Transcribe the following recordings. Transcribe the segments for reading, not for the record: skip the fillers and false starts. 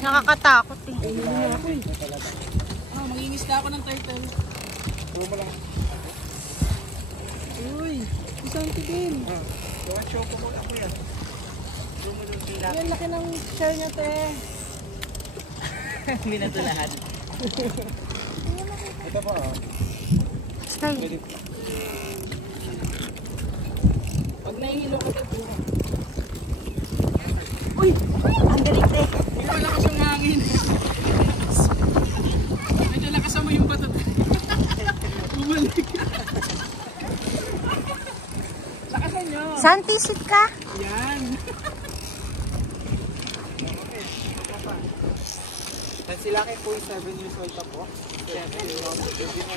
Nakakatakot eh. Mangingisda ako ng turtle. Uy, isang tikim. Show ko muna ako yan. Yan, laki ng share niya, te. Hindi na ito lahat. Ito pa Stay. Pag nahihilo ka ito. Uy! Ang galing te. Hindi malakas yung hangin. Medyo lakas mo yung batot. Bumalik. Lakasan nyo. Santi, sit ka. Yan. Si Laki po 7 years old pa po. 7 years old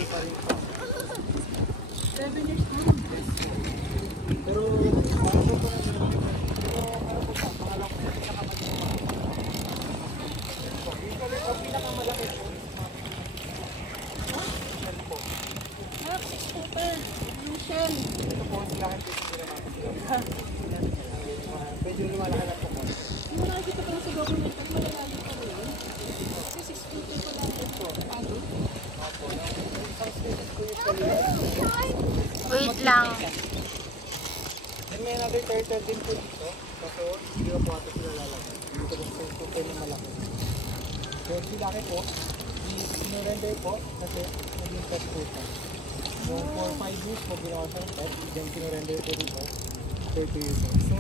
pa rin po. 7 years old. Pero ano po na pangalan ko ang pinakamalaki po. Super. Yung shell. Ito po si Laki po medyo lumalaki na po po. Hindi mo nakikita ko sa government at malalalim pa rin. Kasi 6 feet pa lang ito. Paano? Opo. Isang species ko yung pala. Wait lang. And may another turtle din po dito. Kaso hindi ko po ito sila lalaki. Hindi ko po super na malaki. So si Laki po, sinurrender po kasi naging pet po siya. So for 5 years po ginawa siyang pet, then sinurrender po dito. 30 years old. So